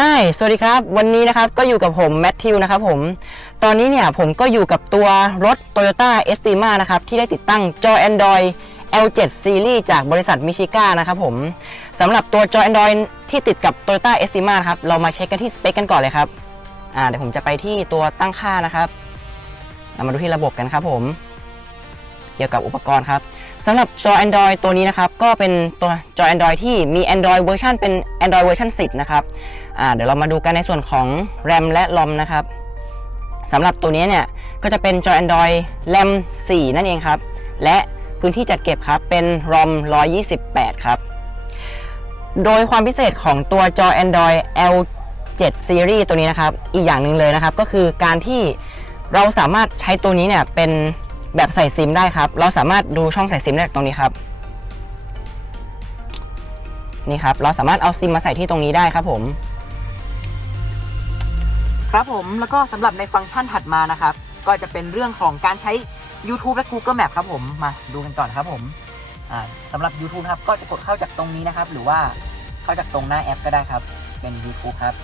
Hi สวัสดีครับ วันนี้นะครับก็อยู่กับผมแมทธิวนะครับผม ตอนนี้เนี่ยผมก็อยู่กับตัวรถ Toyota Estima นะครับที่ได้ติดตั้งจอ Android L7 Series จากบริษัทมิชิก้านะครับผมสำหรับตัวจอ Android ที่ติดกับ Toyota Estima ครับเรามาเช็คกันที่สเปคกันก่อนเลยครับอ่าเดี๋ยวผมจะไปที่ตัวตั้งค่านะครับเรามาดูที่ระบบกันครับผม กี่ยวกับอุปกรณ์ครับสำหรับจอ Android ตัวนี้นะครับ ก็เป็นตัวจอ Android ที่มี Android เวอร์ชันเป็น Android เวอร์ชัน10 นะครับเดี๋ยวเรามาดูกันในส่วนของ RAM และ ROM นะครับสำหรับตัวนี้เนี่ย ก็จะเป็นจอ Android RAM 4 นั่นเองครับ และพื้นที่จัดเก็บครับเป็น ROM 128 ครับ โดยความพิเศษของตัวจอ Android L7 Series ตัวนี้นะครับ อีกอย่างหนึ่งเลยนะครับ ก็คือการที่เราสามารถใช้ตัวนี้เนี่ยเป็น แบบใส่ซิมได้ครับ เราสามารถดูช่องใส่ซิมได้ตรงนี้ครับนี่ครับ เราสามารถเอาซิมมาใส่ที่ตรงนี้ได้ครับผม ครับผมแล้วก็สำหรับในฟังก์ชันถัดมานะครับ ก็จะเป็นเรื่องของการใช้ YouTube และ Google Map ครับผมมาดูกันก่อนครับผมอ่าสำหรับ YouTube ครับก็จะกดเข้าจากตรงนี้นะครับ หรือว่าเข้าจากตรงหน้าแอปก็ได้ครับ เป็น YouTube ครับ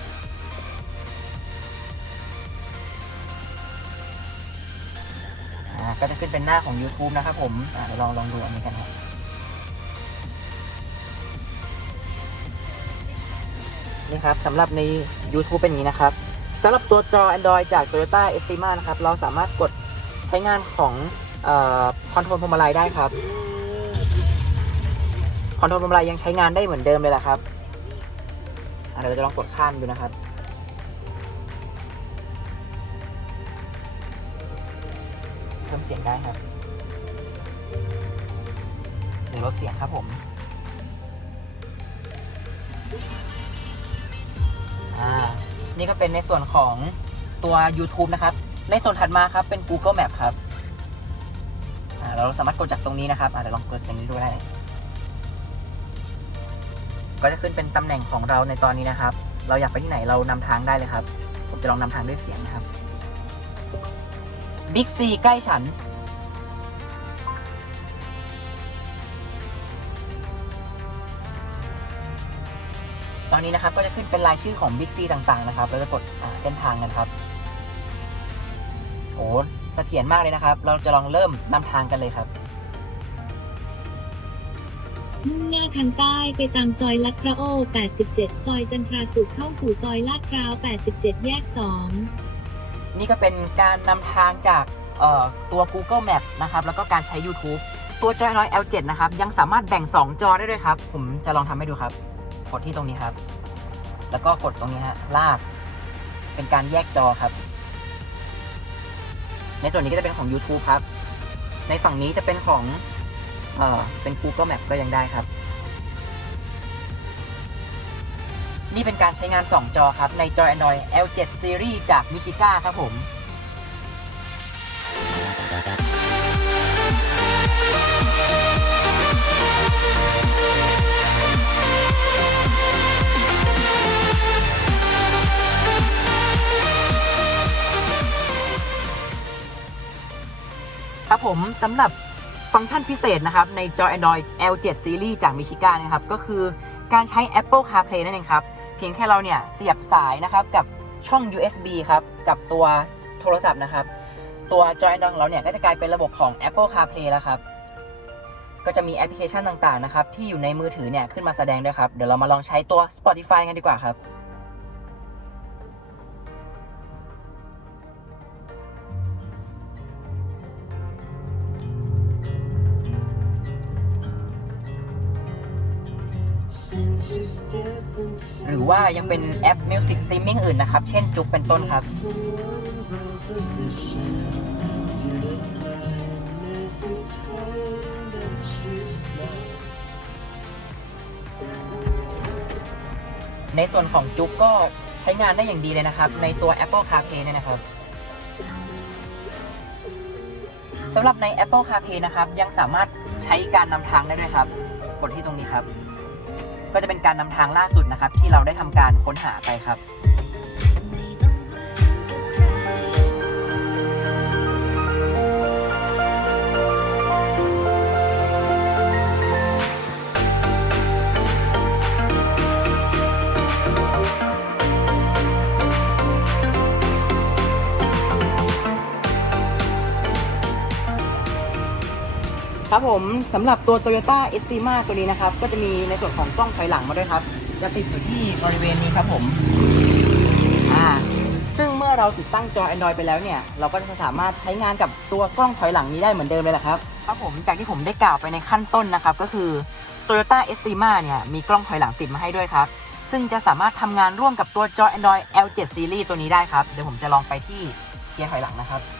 ก็จะขึ้นเป็นหน้าของ YouTube นะครับผมอ่าเดี๋ยวลองลองดูอันนี้กันครับนี่ครับสำหรับใน YouTube เป็นอย่างนี้นะครับสำหรับตัวจอ Android จาก Toyota Estima นะครับ เราสามารถกดใช้งานของคอนโทรลพวงมาลัยได้ครับคอนโทรลพวงมาลัยยังใช้งานได้เหมือนเดิมเลยแหละครับเดี๋ยวเราจะลองกดข้ามดูนะครับ เพิ่มเสียงได้ครับหรือลดเสียงครับผมอ่านี่ก็เป็นในส่วนของตัว YouTube นะครับ ในส่วนถัดมาครับเป็น Google Map ครับอ่าเราสามารถกดจากตรงนี้นะครับอาเดี๋ยวลองกดตรงนี้ดูได้ ก็จะขึ้นเป็นตำแหน่งของเราในตอนนี้นะครับ เราอยากไปที่ไหนเรานำทางได้เลยครับ ผมจะลองนำทางด้วยเสียงนะครับ บิ๊กซีใกล้ฉัน ตอนนี้นะครับก็จะขึ้นเป็นรายชื่อของบิ๊กซีต่างๆนะครับเราจะกดเส้นทางกันครับโอ้เสถียรมากเลยนะครับ เราจะลองเริ่มนำทางกันเลยครับมุ่งหน้าทางใต้ไปตามซอยลัดพระโอ 87 ซอยจันทราสุขเข้าสู่ซอยลาดพร้าว 87 แยก 2 นี่ก็เป็นการนำทางจากตัว Google Map นะครับ แล้วก็การใช้ YouTube ตัวจอ Android L7 นะครับ ยังสามารถแบ่ง 2 จอได้ด้วยครับ ผมจะลองทำให้ดูครับ กดที่ตรงนี้ครับ แล้วก็กดตรงนี้ฮะ ลาก เป็นการแยกจอครับ ในส่วนนี้ก็จะเป็นของ YouTube ครับ ในฝั่งนี้จะเป็นของ เอ่อ เป็น Google Map ก็ยังได้ครับ นี่เป็นการใช้งาน 2 จอครับ ในจอ Android L7 Series จาก Michiga ครับผมครับผมสำหรับฟังก์ชันพิเศษนะครับในจอ Android L7 Series จาก Michiga นะครับ ก็คือการใช้ Apple CarPlay นั่นเองครับ เพียงแค่เราเนี่ยเสียบสายนะครับกับช่อง USB ครับกับตัวโทรศัพท์นะครับ ตัวจอ Android ของเราเนี่ยก็จะกลายเป็นระบบของ Apple CarPlay แล้วครับก็จะมีแอปพลิเคชันต่างๆนะครับที่อยู่ในมือถือเนี่ยขึ้นมาแสดงด้วยครับเดี๋ยวเรามาลองใช้ตัว Spotify กันดีกว่าครับ หรือว่ายังเป็นแอป Music Streaming อื่นนะครับ เช่นจุกเป็นต้นครับ ในส่วนของจุกก็ใช้งานได้อย่างดีเลยนะครับ ในตัว Apple CarPlay เนี่ยนะครับสำหรับใน Apple CarPlay นะครับ ยังสามารถใช้การนำทางได้ด้วยครับ กดที่ตรงนี้ครับ ก็จะเป็นการนำทางล่าสุดนะครับ ที่เราได้ทำการค้นหาไปครับ ครับผมสำหรับตัว Toyota Estima ตัวนี้นะครับ ก็จะมีในส่วนของกล้องถอยหลังมาด้วยครับ จะติดอยู่ที่บริเวณนี้ครับผมอ่าซึ่งเมื่อเราติดตั้งจอ Android ไปแล้วเนี่ย เราก็จะสามารถใช้งานกับตัวกล้องถอยหลังนี้ได้เหมือนเดิมเลยแหละครับครับผมจากที่ผมได้กล่าวไปในขั้นต้นนะครับ ก็คือ Toyota Estima เนี่ยมีกล้องถอยหลังติดมาให้ด้วยครับ ซึ่งจะสามารถทำงานร่วมกับตัวจอ Android L7 Series ตัวนี้ได้ครับเดี๋ยวผมจะลองไปที่เกียร์ถอยหลังนะครับ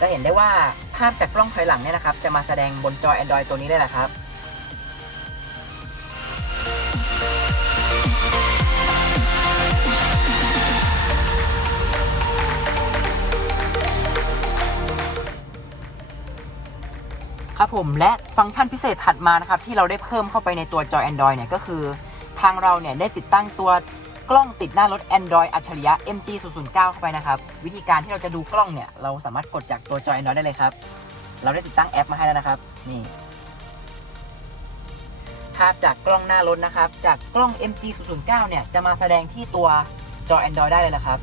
จะเห็นได้ว่าภาพจากกล้องถอยหลังเนี่ยนะครับ จะมาแสดงบนจอ Android ตัวนี้ได้แหละครับ ครับผมและฟังก์ชันพิเศษถัดมานะครับ ที่เราได้เพิ่มเข้าไปในตัวจอ Android เนี่ยก็คือ ทางเราเนี่ยได้ติดตั้งตัว กล้องติดหน้ารถ Android อัจฉริยะ MG 0 0 9เข้าไปนะครับ วิธีการที่เราจะดูกล้องเนี่ย เราสามารถกดจากตัวจอ Android ได้เลยครับ เราได้ติดตั้งแอปมาให้แล้วนะครับ นี่ ภาพจากกล้องหน้ารถนะครับ จากกล้อง MG 0 0 9เนี่ย จะมาแสดงที่ตัวจอ Android ได้เลยละครับ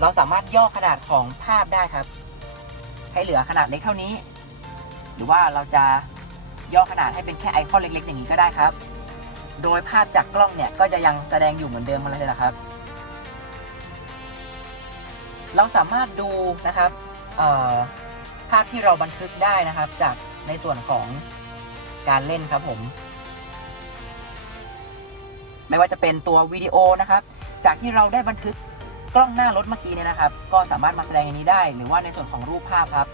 เราสามารถย่อขนาดของภาพได้ครับ ให้เหลือขนาดเล็กเท่านี้ หรือว่าเราจะย่อขนาดให้เป็นแค่ไอคอนเล็กๆ อย่างนี้ก็ได้ครับ โดยภาพจากกล้องเนี่ยก็จะยังแสดงอยู่เหมือนเดิมมาเลยละครับ เราสามารถดูนะครับภาพที่เราบันทึกได้นะครับ จากในส่วนของการเล่นครับผม ไม่ว่าจะเป็นตัววิดีโอนะครับ จากที่เราได้บันทึกกล้องหน้ารถเมื่อกี้เนี่ยนะครับ ก็สามารถมาแสดงอันนี้ได้ หรือว่าในส่วนของรูปภาพครับ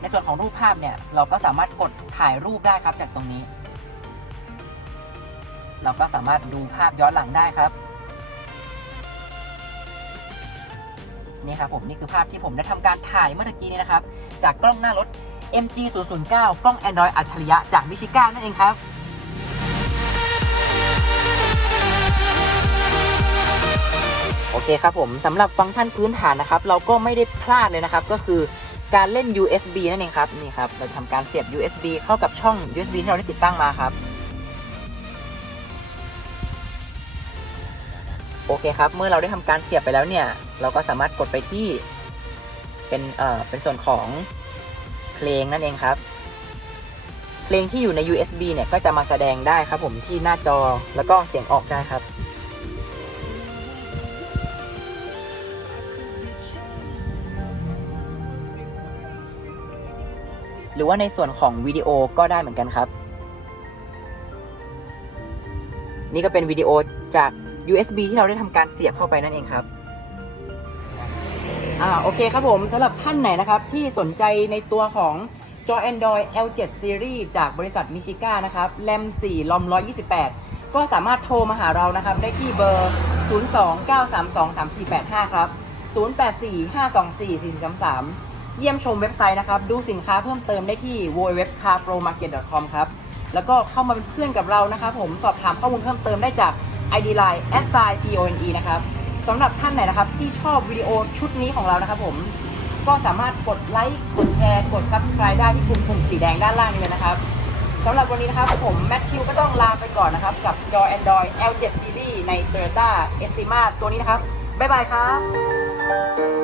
ในส่วนของรูปภาพเนี่ยเราก็สามารถกดถ่ายรูปได้ครับจากตรงนี้ เราก็สามารถดูภาพย้อนหลังได้ครับ นี่ครับผมนี่คือภาพที่ผมได้ทำการถ่ายเมื่อตะกี้นี้นะครับ จากกล้องหน้ารถ MG 0 0 9กล้อง Android อัจฉริยะจากมิชิก้านั่นเองครับโอเคครับผมสำหรับฟังก์ชันพื้นฐานนะครับ เราก็ไม่ได้พลาดเลยนะครับ ก็คือการเล่น USB นั่นเองครับนี่ครับเราจะทำการเสียบ USB เข้ากับช่อง USB ที่เราได้ติดตั้งมาครับ โอเคครับ เมื่อเราได้ทำการเสียบไปแล้วเนี่ย เราก็สามารถกดไปที่เป็นเอ่อเป็นส่วนของเพลงนั่นเองครับ เพลงที่อยู่ใน USB เนี่ยก็จะมาแสดงได้ครับผมที่หน้าจอแล้วก็เสียงออกได้ครับ หรือว่าในส่วนของวิดีโอก็ได้เหมือนกันครับ นี่ก็เป็นวิดีโอจาก USB ที่เราได้ทำการเสียบเข้าไปนั่นเองครับอ่าโอเคครับผมสำหรับท่านไหนนะครับ ที่สนใจในตัวของจอ Android L7 Series จากบริษัทมิชิก้านะครับ RAM 4 ROM 128 ก็สามารถโทรมาหาเรานะครับ ได้ที่เบอร์ 029323485 ครับ 0845244433 เยี่ยมชมเว็บไซต์นะครับ ดูสินค้าเพิ่มเติมได้ที่ www.carpromarket.com ครับ แล้วก็เข้ามาเป็นเพื่อนกับเรานะครับผมสอบถามข้อมูลเพิ่มเติมได้จาก ID Line s i p o n e นะครับสำหรับท่านไหนนะครับที่ชอบวิดีโอชุดนี้ของเรานะครับผมก็สามารถกดไลค์กดแชร์กด Subscribe ได้ที่ปุ่มปุ่มสีแดงด้านล่างนี้เลยนะครับสำหรับวันนี้นะครับผมแมทธิวก็ต้องลาไปก่อนนะครับ กับจอ Android L7 Series ใน Toyota Estima ตัวนี้นะครับ บ๊ายบายครับ